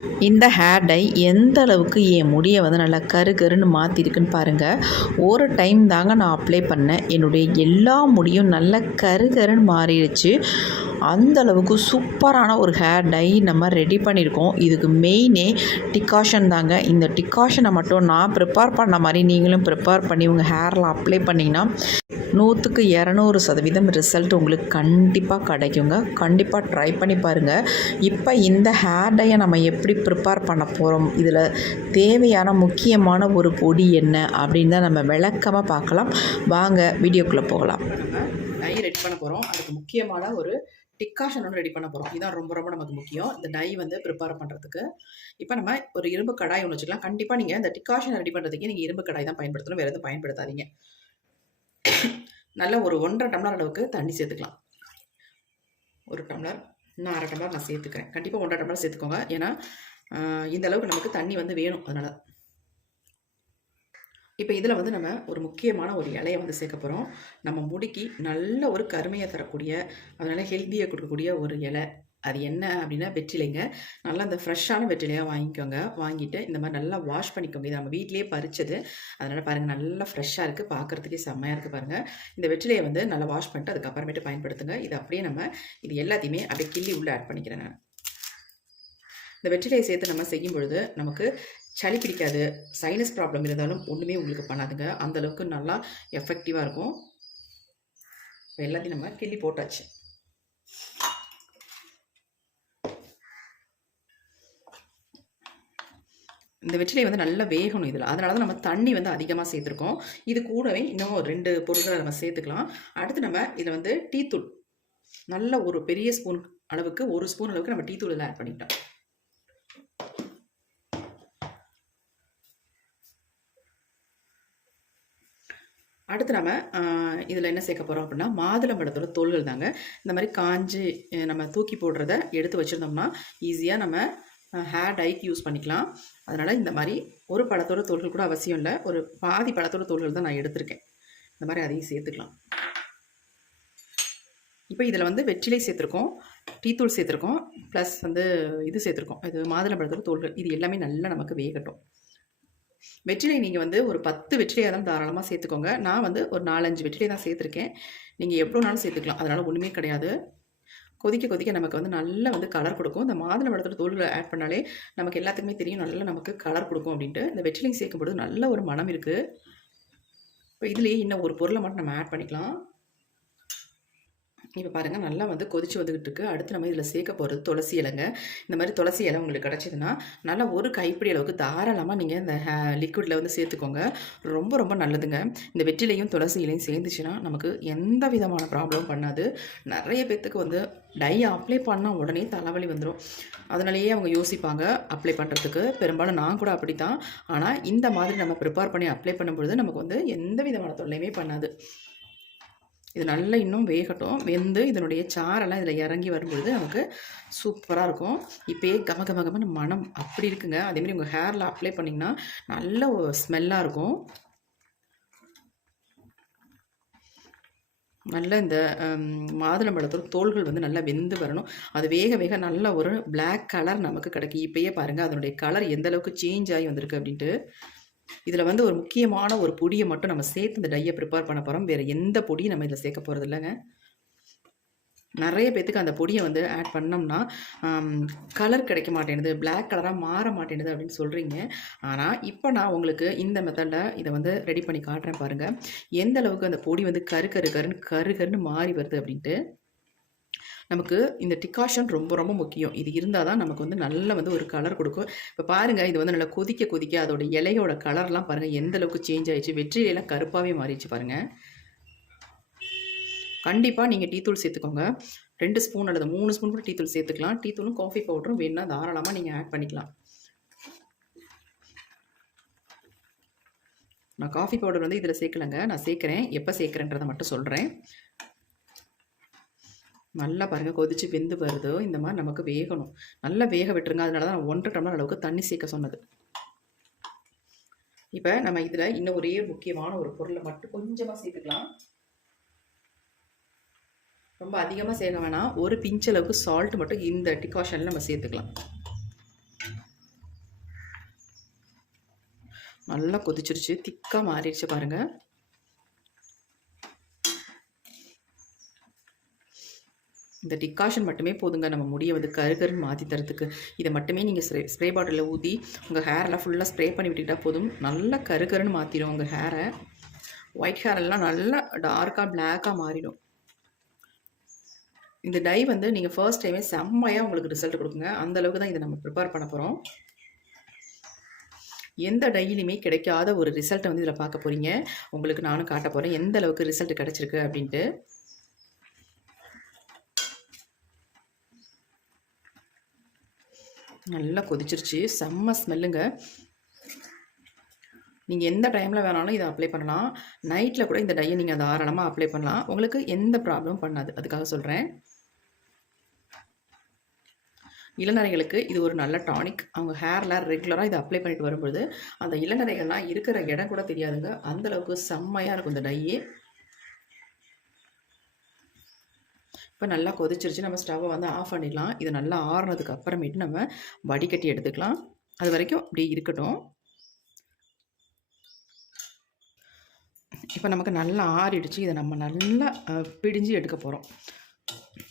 இந்த hair dye எந்த அளவுக்கு என் முடியை வந்து நல்லா கரு கருன்னு மாற்றிருக்குன்னு பாருங்கள் ஒரு டைம் தாங்க நான் அப்ளை பண்ணேன். என்னுடைய எல்லா முடியும் நல்லா கரு கருன்னு மாறிடுச்சு. அந்த அளவுக்கு சூப்பரான ஒரு ஹேர் டை நம்ம ரெடி பண்ணியிருக்கோம். இதுக்கு மெயினே டிகாஷன் தாங்க. இந்த டிகாஷனை மட்டும் நான் ப்ரிப்பேர் பண்ண மாதிரி நீங்களும் ப்ரிப்பேர் பண்ணி உங்கள் ஹேரில் அப்ளை பண்ணிங்கன்னா நூற்றுக்கு இரநூறு சதவீதம் ரிசல்ட் உங்களுக்கு கண்டிப்பாக கிடைக்குங்க. கண்டிப்பாக ட்ரை பண்ணி பாருங்கள் இப்போ இந்த ஹேர் டையை நம்ம எப்படி ப்ரிப்பேர் பண்ண போகிறோம் இதில் தேவையான முக்கியமான ஒரு பொடி என்ன? அப்படின்னு தான் நம்ம விளக்கமாக பார்க்கலாம். வாங்க வீடியோக்குள்ளே போகலாம். டை ரெடி பண்ண போகிறோம் அதுக்கு முக்கியமான ஒரு டிக்காஷன் ஒன்று ரெடி பண்ண போகிறோம் இதுதான் ரொம்ப ரொம்ப நமக்கு முக்கியம். இந்த டை வந்து ப்ரிப்பேர் பண்ணுறதுக்கு இப்போ நம்ம ஒரு இரும்பு கடாய் ஒன்று வச்சுக்கலாம். கண்டிப்பாக நீங்கள் இந்த டிக்காஷன் ரெடி பண்ணுறதுக்கு நீங்கள் இரும்பு கடாய் தான் பயன்படுத்தணும். வேறு எதுவும் பயன்படுத்தாதீங்க. நல்ல ஒரு ஒன்றரை டம்ளர் அளவுக்கு தண்ணி சேர்த்துக்கலாம். ஒரு டம்ளர் இன்னும் அரை டம்ளர் நான் சேர்த்துக்கிறேன். கண்டிப்பாக ஒன்றரை டம்ளர் சேர்த்துக்கோங்க. ஏன்னா இந்த அளவுக்கு நமக்கு தண்ணி வந்து வேணும். அதனால் இப்போ இதில் வந்து நம்ம ஒரு முக்கியமான ஒரு இலையை வந்து சேர்க்க போகிறோம் நம்ம முடிக்கு நல்ல ஒரு கருமையை தரக்கூடிய அதனால் ஹெல்த்தியை கொடுக்கக்கூடிய ஒரு இலை. அது என்ன அப்படின்னா வெற்றிலைங்க. நல்லா அந்த ஃப்ரெஷ்ஷான வெற்றிலையாக வாங்கிக்கோங்க. வாங்கிட்டு இந்த மாதிரி நல்லா வாஷ் பண்ணிக்கோங்க. இது நம்ம வீட்டிலேயே பறிச்சது. அதனால் பாருங்கள் நல்லா ஃப்ரெஷ்ஷாக இருக்குது பார்க்குறதுக்கே செம்மையாக இருக்குது பாருங்கள் இந்த வெற்றிலையை வந்து நல்லா வாஷ் பண்ணிட்டு அதுக்கப்புறமேட்டு பயன்படுத்துங்க. இது அப்படியே நம்ம இது எல்லாத்தையுமே அப்படியே கிள்ளி உள்ளே ஆட் பண்ணிக்கிறேன் நான். இந்த வெற்றிலையை சேர்த்து நம்ம செய்யும் பொழுது நமக்கு சளி பிடிக்காது சைனஸ் ப்ராப்ளம் இருந்தாலும் ஒன்றுமே உங்களுக்கு பண்ணாதுங்க. அந்த அளவுக்கு நல்லா எஃபெக்டிவாக இருக்கும். இப்போ எல்லாத்தையும் நம்ம கிள்ளி போட்டாச்சு. இந்த வெற்றிலை வந்து நல்லா வேகணும் இதில். அதனால தான் நம்ம தண்ணி வந்து அதிகமாக சேர்த்துருக்கோம். இது கூடவே இன்னும் ஒரு ரெண்டு பொருட்களை நம்ம சேர்த்துக்கலாம். அடுத்து நம்ம இதில் வந்து டீத்தூள். நல்ல ஒரு பெரிய ஸ்பூன் அளவுக்கு ஒரு ஸ்பூன் அளவுக்கு நம்ம டீத்தூள் ஆட் பண்ணிட்டோம் அடுத்து நம்ம இதில் என்ன சேர்க்க போகிறோம் அப்படின்னா மாதுளம்பழத்தோட தோல்கள் தாங்க. இந்த மாதிரி காஞ்சி நம்ம தூக்கி போடுறத எடுத்து வச்சுருந்தோம்னா ஈஸியாக நம்ம ஹேர் டைக்கு யூஸ் பண்ணிக்கலாம். அதனால் இந்த மாதிரி ஒரு பழத்தோட தோல்கள் கூட அவசியம் இல்லை. ஒரு பாதி பழத்தோட தோல்கள் தான் நான் எடுத்திருக்கேன். இந்த மாதிரி அதையும் சேர்த்துக்கலாம். இப்போ இதில் வந்து வெற்றிலை சேர்த்துருக்கோம் டீத்தூள் சேர்த்துருக்கோம் ப்ளஸ் வந்து இது சேர்த்துருக்கோம். இது மாதுளம்பழத்தோட தோல்கள். இது எல்லாமே நல்லா நமக்கு வேகட்டும். வெற்றிலை நீங்கள் வந்து ஒரு பத்து வெற்றிலையாக தான் தாராளமாக சேர்த்துக்கோங்க. நான் வந்து ஒரு நாலஞ்சு வெற்றிலை தான் சேர்த்துருக்கேன். நீங்கள் எவ்வளோனாலும் சேர்த்துக்கலாம். அதனால் ஒன்றுமே கிடையாது. கொதிக்க கொதிக்க நமக்கு வந்து நல்லா வந்து கலர் கொடுக்கும். இந்த மாதுளை பழத்தோட தோல்களை ஆட் பண்ணாலே நமக்கு எல்லாத்துக்குமே தெரியும். நல்லா நமக்கு கலர் கொடுக்கும் அப்படின்ட்டு. இந்த வெற்றிலை சேர்க்கும்போது நல்ல ஒரு மனம் இருக்குது இப்போ இதுலேயே இன்னும் ஒரு பொருளை மட்டும் நம்ம ஆட் பண்ணிக்கலாம். இப்போ பாருங்கள் நல்லா வந்து கொதிச்சு வந்துக்கிட்டு இருக்கு அடுத்து நம்ம இதில் சேர்க்க போகிறது துளசி இலைங்க. இந்த மாதிரி துளசி இலை உங்களுக்கு கிடச்சிதுன்னா நல்லா ஒரு கைப்பிடி அளவுக்கு தாராளமாக நீங்கள் இந்த லிக்விடில் வந்து சேர்த்துக்கோங்க. ரொம்ப ரொம்ப நல்லதுங்க. இந்த வெற்றிலையும் துளசி இலையும் சேர்ந்துச்சுன்னா நமக்கு எந்த விதமான ப்ராப்ளமும் பண்ணாது. நிறைய பேர்த்துக்கு வந்து டை அப்ளை பண்ணால் உடனே தலைவலி வந்துடும் அதனாலேயே அவங்க யோசிப்பாங்க அப்ளை பண்ணுறதுக்கு பெரும்பாலும் நான் கூட அப்படி தான் ஆனால் இந்த மாதிரி நம்ம ப்ரிப்பேர் பண்ணி அப்ளை பண்ணும்பொழுது நமக்கு வந்து எந்த விதமான தொல்லையுமே பண்ணாது. இது நல்லா இன்னும் வேகட்டும். வெந்து இதனுடைய சாரெல்லாம் இதில் இறங்கி வரும்பொழுது நமக்கு சூப்பராக இருக்கும். இப்போயே கம கம கமன்னு மனம் அப்படி இருக்குங்க. அதேமாதிரி உங்கள் ஹேரில் அப்ளை பண்ணிங்கன்னா நல்ல ஒரு ஸ்மெல்லாக இருக்கும். நல்ல இந்த ஹம், மாதுளம்பழத்தோட தோள்கள் வந்து நல்லா வெந்து வரணும். அது வேக வேக நல்ல ஒரு பிளாக் கலர் நமக்கு கிடைக்கும். இப்பயே பாருங்கள் அதனுடைய கலர் எந்த அளவுக்கு சேஞ்ச் ஆகி வந்திருக்கு அப்படின்ட்டு. இதில் வந்து ஒரு முக்கியமான ஒரு பொடியை மட்டும் நம்ம சேர்த்து இந்த டையை ப்ரிப்பேர் பண்ண போகிறோம் வேறு எந்த பொடியும் நம்ம இதில் சேர்க்க போகிறது இல்லைங்க. நிறைய பேத்துக்கு அந்த பொடியை வந்து ஆட் பண்ணோம்னா கலர் கிடைக்க மாட்டேங்குது பிளாக் கலராக மாற மாட்டேங்குது அப்படின்னு சொல்கிறீங்க ஆனால் இப்போ நான் உங்களுக்கு இந்த மெத்தடில் இதை வந்து ரெடி பண்ணி காட்டுறேன் பாருங்கள் எந்த அளவுக்கு அந்த பொடி வந்து கரு கரு கருன்னு கரு கருன்னு மாறி வருது அப்படின்ட்டு. நமக்கு இந்த டிகாஷன் ரொம்ப ரொம்ப முக்கியம். இது இருந்தால் தான் நமக்கு வந்து நல்ல வந்து ஒரு கலர் கொடுக்கும். இப்போ பாருங்கள் இது வந்து நல்லா கொதிக்க கொதிக்க அதோட இலையோட கலர்லாம் பாருங்கள் எந்த அளவுக்கு சேஞ்ச் ஆயிடுச்சு. வெற்றிலையெல்லாம் கருப்பாகவே மாறிடுச்சு பாருங்கள் கண்டிப்பாக நீங்கள் டீத்தூள் சேர்த்துக்கோங்க. ரெண்டு ஸ்பூன் அல்லது மூணு ஸ்பூன் கூட டீத்தூள் சேர்த்துக்கலாம். டீத்தூளும் காஃபி பவுடரும் வேணும்னா தாராளமாக நீங்கள் ஆட் பண்ணிக்கலாம். நான் காஃபி பவுடர் வந்து இதில் சேர்க்கலைங்க. நான் சேர்க்குறேன். எப்போ சேர்க்குறேன்றதை மட்டும் சொல்கிறேன் நல்லா பாருங்கள் கொதித்து வெந்து வருதோ இந்த மாதிரி நமக்கு வேகணும். நல்லா வேக விட்டுருங்க. அதனால தான் நான் ஒன்றரை டம்ளர் அளவுக்கு தண்ணி சேர்க்க சொன்னது. இப்போ நம்ம இதில் இன்னும் ஒரே முக்கியமான ஒரு பொருளை மட்டும் கொஞ்சமாக சேர்த்துக்கலாம். ரொம்ப அதிகமாக சேர்க்க வேணாம். ஒரு பிஞ்ச் அளவுக்கு சால்ட் மட்டும் இந்த டிகாஷனில் நம்ம சேர்த்துக்கலாம். நல்லா கொதிச்சிருச்சு. திக்காக மாறிடுச்சு பாருங்கள் இந்த டிகாஷன் மட்டுமே போதுங்க. நம்ம முடியை வந்து கருகருன்னு மாற்றி தரத்துக்கு இதை மட்டுமே நீங்கள் ஸ்ப்ரே ஸ்ப்ரே பாட்டிலில் ஊற்றி உங்கள் ஹேரெல்லாம் ஃபுல்லாக ஸ்ப்ரே பண்ணி விட்டுக்கிட்டால் போதும். நல்லா கருகருன்னு மாற்றிடும் உங்கள் ஹேரை ஒயிட் ஹேர் எல்லாம் நல்லா டார்க்காக பிளாக்காக மாறிடும். இந்த டை வந்து நீங்கள் ஃபர்ஸ்ட் டைமே செம்மையாக உங்களுக்கு ரிசல்ட் கொடுக்குங்க. அந்த அளவுக்கு தான் இதை நம்ம ப்ரிப்பேர் பண்ண போகிறோம் எந்த டையிலுமே கிடைக்காத ஒரு ரிசல்ட்டை வந்து இதில் பார்க்க போகிறீங்க உங்களுக்கு நானும் காட்ட போகிறேன் எந்த அளவுக்கு ரிசல்ட் கிடச்சிருக்கு அப்படின்ட்டு. நல்லா கொதிச்சிருச்சு. செம்ம ஸ்மெல்லுங்க. நீங்கள் எந்த டைமில் வேணாலும் இதை அப்ளை பண்ணலாம். நைட்டில் கூட இந்த டையை நீங்கள் தாராளமாக அப்ளை பண்ணலாம். உங்களுக்கு எந்த ப்ராப்ளமும் பண்ணாது. அதுக்காக சொல்கிறேன் இளநரைகளுக்கு இது ஒரு நல்ல டானிக் அவங்க ஹேரில் ரெகுலராக இதை அப்ளை பண்ணிட்டு வரும்பொழுது அந்த இளநரைகள்லாம் இருக்கிற இடம் கூட தெரியாதுங்க. அந்தளவுக்கு செம்மையாக இருக்கும் இந்த டையே இப்போ நல்லா கொதிச்சிருச்சு. நம்ம ஸ்டவ்வை வந்து ஆஃப் பண்ணிடலாம். இது நல்லா ஆறுனதுக்கு அப்புறமேட்டு நம்ம வடிகட்டி எடுத்துக்கலாம். அது வரைக்கும் அப்படியே இருக்கட்டும். இப்போ நமக்கு நல்லா ஆறிடுச்சு. இதை நம்ம நல்லா பிடிஞ்சு எடுக்க போகிறோம்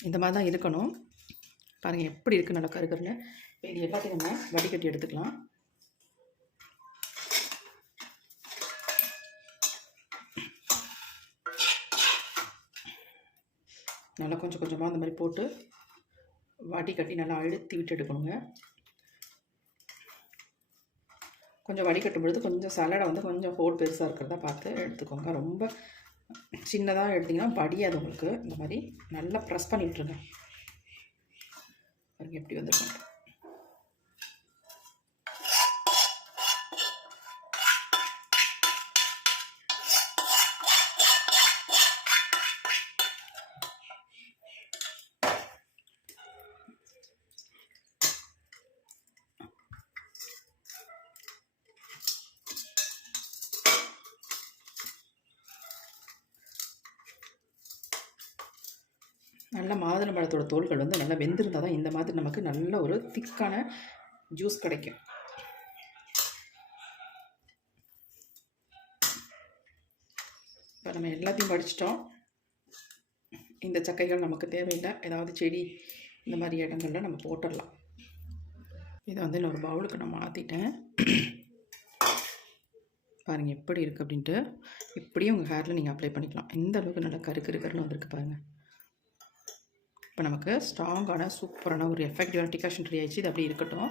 இந்த மாதிரி தான் இருக்கணும். பாருங்கள் எப்படி இருக்குது நல்லா கருக்கருன்னு இது எல்லாத்தையும் நம்ம வடிகட்டி எடுத்துக்கலாம். நல்லா கொஞ்சம் கொஞ்சமாக அந்த மாதிரி போட்டு வாட்டி கட்டி நல்லா அழுத்தி விட்டு எடுக்கணுங்க. கொஞ்சம் வடிகட்டும் பொழுது கொஞ்சம் சலடை வந்து கொஞ்சம் ஹோல் பெருசாக இருக்கிறதா பார்த்து எடுத்துக்கோங்க. ரொம்ப சின்னதாக எடுத்திங்கன்னா படியாது உங்களுக்கு. இந்த மாதிரி நல்லா ப்ரெஸ் பண்ணி எப்படி வந்துருக்கோம் நல்ல மாதுளம்பழத்தோட தோல்கள் வந்து நல்லா வெந்திருந்தால் தான் இந்த மாதிரி நமக்கு நல்ல ஒரு திக்கான ஜூஸ் கிடைக்கும். இப்போ நம்ம எல்லாத்தையும் படிச்சிட்டோம் இந்த சக்கைகள் நமக்கு தேவையில்லை. ஏதாவது செடி இந்த மாதிரி இடங்களில் நம்ம போட்டுடலாம். இதை வந்து இன்னொரு பவுலுக்கு நான் மாற்றிட்டேன் பாருங்கள் எப்படி இருக்குது அப்படின்ட்டு. இப்படியும் உங்கள் ஹேரில் நீங்கள் அப்ளை பண்ணிக்கலாம். இந்த அளவுக்கு நல்லா கருக்கு கருன்னு வந்திருக்கு பாருங்கள் இப்போ நமக்கு ஸ்ட்ராங்கான சூப்பரான ஒரு எஃபெக்டிவான டிகாஷன் ரெடி ஆயிடுச்சு. இது அப்படி இருக்கட்டும்.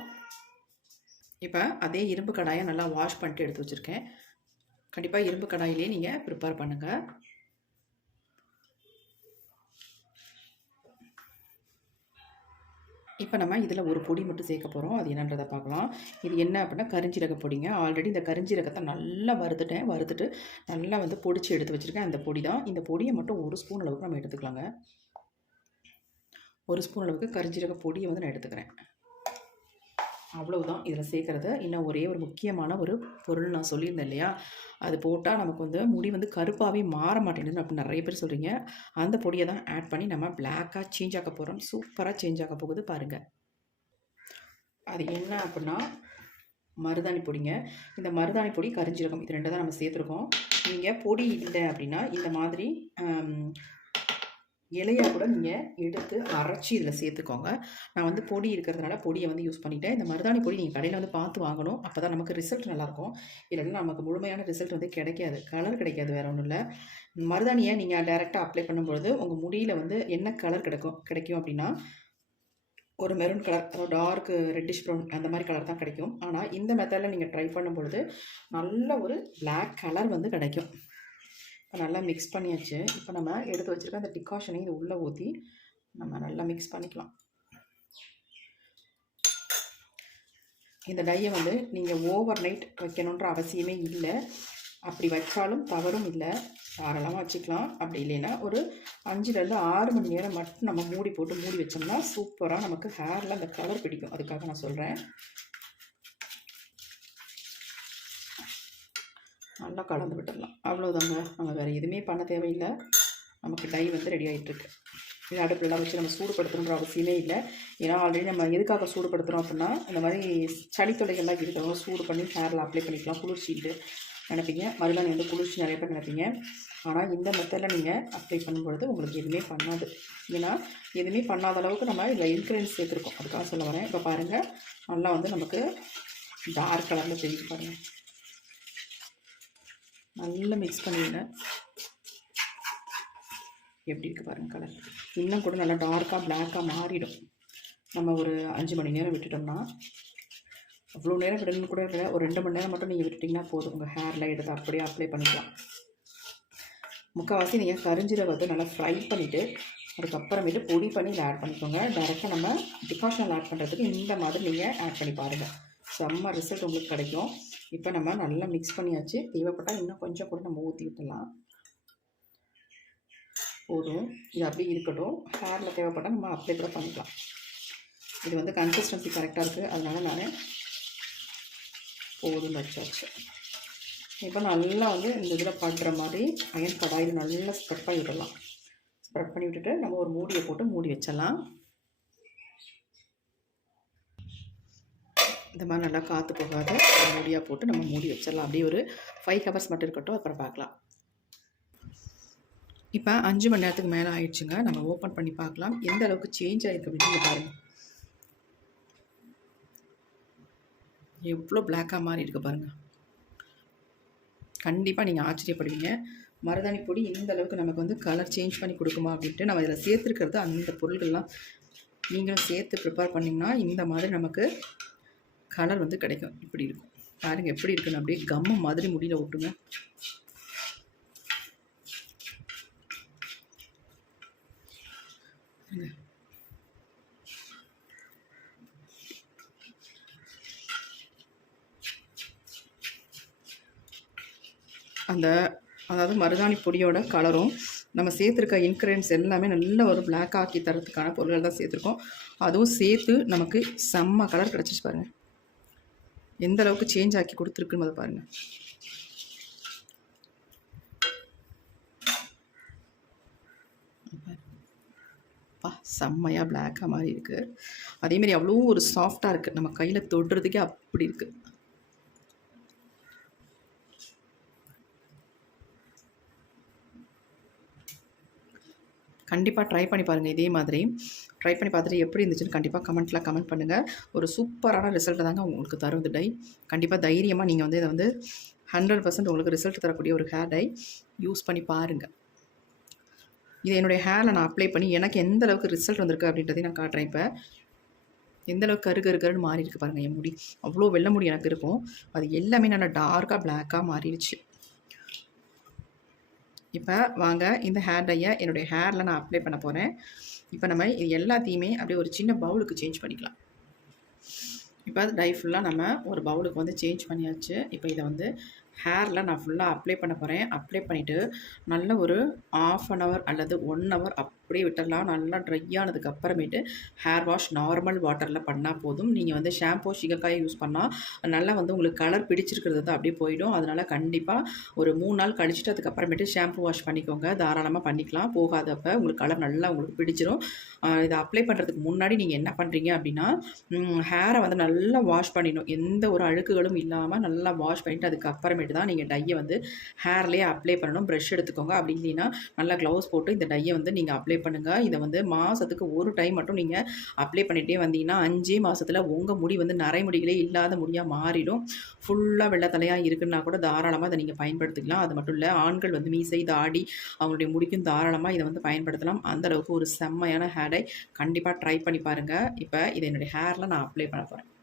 இப்போ அதே இரும்பு கடாயை நல்லா வாஷ் பண்ணிட்டு எடுத்து வச்சுருக்கேன். கண்டிப்பாக இரும்பு கடாயிலே நீங்கள் ப்ரிப்பேர் பண்ணுங்கள் இப்போ நம்ம இதில் ஒரு பொடி மட்டும் சேர்க்க போகிறோம் அது என்னன்றதை பார்க்கலாம். இது என்ன அப்படின்னா கரிஞ்சீரக பொடிங்க. ஆல்ரெடி இந்த கரிஞ்சீரகத்தை நல்லா வறுத்துட்டேன். வறுத்துட்டு நல்லா வந்து பொடிச்சு எடுத்து வச்சுருக்கேன். அந்த பொடி தான். இந்த பொடியை மட்டும் ஒரு ஸ்பூன் அளவுக்கு நம்ம எடுத்துக்கலாங்க. ஒரு ஸ்பூன் அளவுக்கு கரிஞ்சீரக பொடியை வந்து நான் எடுத்துக்கிறேன். அவ்வளவுதான் இதில் சேர்க்குறது. இன்னும் ஒரே ஒரு முக்கியமான ஒரு பொருள் நான் சொல்லியிருந்தேன் இல்லையா? அது போட்டால் நமக்கு வந்து முடி வந்து கருப்பாகவே மாற மாட்டேங்குது அப்படின்னு நிறைய பேர் சொல்கிறீங்க அந்த பொடியை தான் ஆட் பண்ணி நம்ம பிளாக்காக சேஞ்ச் ஆக்க போகிறோம் சூப்பராக சேஞ்ச் ஆக போகுது பாருங்கள் அது என்ன அப்படின்னா மருதாணி பொடிங்க. இந்த மருதாணி பொடி கரிஞ்சீரகம் இது ரெண்டு தான் நம்ம சேர்த்துருக்கோம். நீங்கள் பொடி இல்லை அப்படின்னா இந்த மாதிரி இலையாக கூட நீங்கள் எடுத்து அரைச்சி இதில் சேர்த்துக்கோங்க. நான் வந்து பொடி இருக்கிறதுனால பொடியை வந்து யூஸ் பண்ணிட்டேன். இந்த மருதாணி பொடி நீங்கள் கடையில் வந்து பார்த்து வாங்கணும். அப்போ தான் நமக்கு ரிசல்ட் நல்லாயிருக்கும். இல்லைன்னா நமக்கு முழுமையான ரிசல்ட் வந்து கிடைக்காது. கலர் கிடைக்காது வேற ஒன்றும் இல்லை. மருதாணியை நீங்கள் டைரெக்டாக அப்ளை பண்ணும்பொழுது உங்கள் முடியில் வந்து என்ன கலர் கிடைக்கும் கிடைக்கும் அப்படின்னா ஒரு மெரூன் கலர் அதாவது டார்க் ரெட்டிஷ் ப்ரௌன் அந்த மாதிரி கலர் தான் கிடைக்கும். ஆனால் இந்த மெத்தடில் நீங்கள் ட்ரை பண்ணும்பொழுது நல்ல ஒரு பிளாக் கலர் வந்து கிடைக்கும். இப்போ நல்லா மிக்ஸ் பண்ணியாச்சு. இப்போ நம்ம எடுத்து வச்சுருக்க அந்த டிகாஷனை இது உள்ளே ஊற்றி நம்ம நல்லா மிக்ஸ் பண்ணிக்கலாம். இந்த டையை வந்து நீங்கள் ஓவர் நைட் வைக்கணுன்ற அவசியமே இல்லை. அப்படி வச்சாலும் தவறும் இல்லை. தாராளமாக வச்சுக்கலாம். அப்படி இல்லைன்னா ஒரு அஞ்சுலேருந்து ஆறு மணி நேரம் மட்டும் நம்ம மூடி போட்டு மூடி வச்சோம்னா சூப்பராக நமக்கு ஹேரில் அந்த கலர் பிடிக்கும். அதுக்காக நான் சொல்கிறேன் நல்லா கலந்து விட்டுடலாம். அவ்வளோதாங்க நம்ம வேறு எதுவுமே பண்ண தேவையில்லை. நமக்கு டை வந்து ரெடி ஆகிட்டுருக்கு இது அடுப்புலலாம் வச்சு நம்ம சூடுபடுத்தணுன்ற அவசியமே இல்லை. ஏன்னா ஆல்ரெடி நம்ம எதுக்காக சூடுபடுத்துகிறோம் அப்படின்னா இந்த மாதிரி சளி தொலைகள்லாம் இருக்கிறவங்க சூடு பண்ணி ஹேரில் அப்ளை பண்ணிக்கலாம். குளிர்ச்சிட்டு நினைப்பீங்க. மறுநாள் வந்து குளிர்ச்சி நிறைய பேர் நினைப்பீங்க. ஆனால் இந்த மெத்தடில் நீங்கள் அப்ளை பண்ணும்பொழுது உங்களுக்கு எதுவுமே பண்ணாது. ஏன்னா எதுவுமே பண்ணாத அளவுக்கு நம்ம இதில் இன்க்ரீடியன்ஸ் சேர்த்துருக்கோம். அதுக்காக சொல்ல வரேன். இப்போ பாருங்கள் நல்லா வந்து நமக்கு டார்க் கலரில் தெரிஞ்சு பாருங்கள் நல்லா மிக்ஸ் பண்ணிடுங்க எப்படி இருக்குது பாருங்கள் கலர் இன்னும் கூட நல்லா டார்க்காக பிளாக்காக மாறிடும். நம்ம ஒரு அஞ்சு மணி நேரம் விட்டுட்டோம்னா அவ்வளோ நேரம் விடணும்னு கூட இல்லை. ஒரு ரெண்டு மணி நேரம் மட்டும் நீங்கள் விட்டுட்டிங்கன்னா போதும். உங்கள் ஹேரில் எடுத்து அப்படியே அப்ளை பண்ணிக்கலாம். முக்கால்வாசி நீங்கள் கரிஞ்சீரகத்தை நல்லா ஃப்ரை பண்ணிவிட்டு அதுக்கப்புறமேட்டு பொடி பண்ணி ஆட் பண்ணிக்கோங்க. டேரெக்டாக நம்ம டிகாஷனில் ஆட் பண்ணுறதுக்கு இந்த மாதிரி நீங்கள் ஆட் பண்ணி பாருங்கள் செம்ம ரிசல்ட் உங்களுக்கு கிடைக்கும். இப்போ நம்ம நல்லா மிக்ஸ் பண்ணியாச்சு. தேவைப்பட்டால் இன்னும் கொஞ்சம் கூட நம்ம ஊற்றி விட்டுடலாம். போதும். இது அப்படியே இருக்கட்டும். ஹேரில் தேவைப்பட்டால் நம்ம அப்ளை கூட பண்ணிக்கலாம். இது வந்து கன்சிஸ்டன்சி கரெக்டாக இருக்குது அதனால் நான் போதும் வச்சாச்சு. இப்போ நல்லா வந்து இந்த இதில் படுற மாதிரி அயன் கடாயில் நல்லா ஸ்ப்ரெட் பண்ணி விடலாம் ஸ்ப்ரெட் பண்ணி விட்டுட்டு நம்ம ஒரு மூடியை போட்டு மூடி வச்சிடலாம். இந்த மாதிரி நல்லா காற்று போகாத மூடியாக போட்டு நம்ம மூடி வச்சிடலாம். அப்படியே ஒரு ஃபைவ் ஹவர்ஸ் மட்டும் இருக்கட்டும். அப்புறம் பார்க்கலாம். இப்போ அஞ்சு மணி நேரத்துக்கு மேலே ஆயிடுச்சுங்க. நம்ம ஓப்பன் பண்ணி பார்க்கலாம். எந்த அளவுக்கு சேஞ்ச் ஆகிருக்கு அப்படின்னு பாருங்கள் எவ்வளோ பிளாக்காக மாறி இருக்கு பாருங்கள் கண்டிப்பாக நீங்கள் ஆச்சரியப்படுவீங்க. மருதாணி பொடி இந்த அளவுக்கு நமக்கு வந்து கலர் சேஞ்ச் பண்ணி கொடுக்குமா அப்படின்ட்டு நம்ம இதில் சேர்த்துருக்கிறது அந்த பொருள்கள்லாம் நீங்களும் சேர்த்து ப்ரிப்பேர் பண்ணிங்கன்னா இந்த மாதிரி நமக்கு கலர் வந்து கிடைக்கும். இப்படி இருக்கும். பாருங்கள் எப்படி இருக்குன்னு அப்படியே கம்மம் மாதிரி முடியல விட்டுங்க அந்த அதாவது மருதாணி பொடியோட கலரும் நம்ம சேர்த்துருக்க இன்க்ரீடியன்ஸ் எல்லாமே நல்ல ஒரு பிளாக் ஆக்கி தரத்துக்கான பொருள்கள் தான் சேர்த்துருக்கோம். அதுவும் சேர்த்து நமக்கு செம்ம கலர் கிடச்சிச்சு பாருங்கள் எந்த அளவுக்கு சேஞ்ச் ஆக்கி கொடுத்துருக்குன்னு அதை பாருங்கள் பா செம்மையாக பிளாக்காக மாதிரி இருக்குது அதேமாரி அவ்வளோ ஒரு சாஃப்டாக இருக்குது நம்ம கையில் தொடுறதுக்கே அப்படி இருக்குது கண்டிப்பாக ட்ரை பண்ணி பாருங்கள் இதே மாதிரி. ட்ரை பண்ணி பார்த்துட்டு எப்படி இருந்துச்சுன்னு கண்டிப்பாக கமெண்ட்டில் கமெண்ட் பண்ணுங்கள் ஒரு சூப்பரான ரிசல்ட்டை தாங்க உங்களுக்கு தரும் இந்த டை கண்டிப்பாக தைரியமாக நீங்கள் வந்து இதை வந்து ஹண்ட்ரட் பர்சன்ட் உங்களுக்கு ரிசல்ட் தரக்கூடிய ஒரு ஹேர் டை யூஸ் பண்ணி பாருங்கள் இது என்னுடைய ஹேரில் நான் அப்ளை பண்ணி எனக்கு எந்த அளவுக்கு ரிசல்ட் வந்திருக்கு அப்படின்றதையும் நான் காட்டுறேன் இப்போ. எந்த அளவுக்கு கரு கரு கருன்னு மாறி இருக்கு பாருங்கள் என் முடி. அவ்வளோ வெள்ளை முடி எனக்கு இருக்கும். அது எல்லாமே நல்லா டார்க்காக பிளாக்காக மாறிடுச்சு. இப்போ வாங்க இந்த ஹேர் டையை என்னுடைய ஹேரில் நான் அப்ளை பண்ண போகிறேன் இப்போ நம்ம இது எல்லாத்தையுமே அப்படியே ஒரு சின்ன பவுலுக்கு சேஞ்ச் பண்ணிக்கலாம். இப்போ டை ஃபுல்லாக நம்ம ஒரு பவுலுக்கு வந்து சேஞ்ச் பண்ணியாச்சு. இப்போ இதை வந்து ஹேரில் நான் ஃபுல்லாக அப்ளை பண்ண போகிறேன் அப்ளை பண்ணிவிட்டு நல்ல ஒரு ஆஃப் அன் ஹவர் அல்லது ஒன் ஹவர் அப்படியே விட்டுடலாம் நல்லா ட்ரை ஆனதுக்கு அப்புறமேட்டு ஹேர் வாஷ் நார்மல் வாட்டரில் பண்ணால் போதும். நீங்கள் வந்து ஷாம்போ சிகக்காய் யூஸ் பண்ணால் நல்லா வந்து உங்களுக்கு கலர் பிடிச்சிருக்கிறது தான் அப்படியே போயிடும். அதனால் கண்டிப்பாக ஒரு மூணு நாள் கழிச்சிட்டு அதுக்கப்புறமேட்டு ஷாம்பு வாஷ் பண்ணிக்கோங்க. தாராளமாக பண்ணிக்கலாம். போகாதப்போ உங்களுக்கு கலர் நல்லா உங்களுக்கு பிடிச்சிரும். இதை அப்ளை பண்ணுறதுக்கு முன்னாடி நீங்கள் என்ன பண்ணுறீங்க அப்படின்னா ஹேரை வந்து நல்லா வாஷ் பண்ணிடணும். எந்த ஒரு அழுக்குகளும் இல்லாமல் நல்லா வாஷ் பண்ணிவிட்டு அதுக்கப்புறமேட்டு தான் நீங்கள் டையை வந்து ஹேர்லேயே அப்ளை பண்ணணும் ப்ரெஷ் எடுத்துக்கோங்க. அப்படி இல்லைன்னா நல்லா க்ளவுஸ் போட்டு இந்த டையை வந்து நீங்கள் அப்ளை பண்ணுங்கள் இதை வந்து மாதத்துக்கு ஒரு டைம் மட்டும் நீங்கள் அப்ளை பண்ணிகிட்டே வந்தீங்கன்னா அஞ்சே மாதத்தில் உங்கள் முடி வந்து நரைமுடிகளே இல்லாத முடியாக மாறிடும். ஃபுல்லாக வெள்ளத்தலையாக இருக்குன்னா கூட தாராளமாக இதை நீங்கள் பயன்படுத்திக்கலாம். அது மட்டும் இல்லை ஆண்கள் வந்து மீசை தாடி அவங்களுடைய முடிக்கும் தாராளமாக இதை வந்து பயன்படுத்தலாம். அந்தளவுக்கு ஒரு செம்மையான ஹேரை கண்டிப்பாக ட்ரை பண்ணி பாருங்கள் இப்போ இதை என்னுடைய ஹேரில் நான் அப்ளை பண்ண போகிறேன்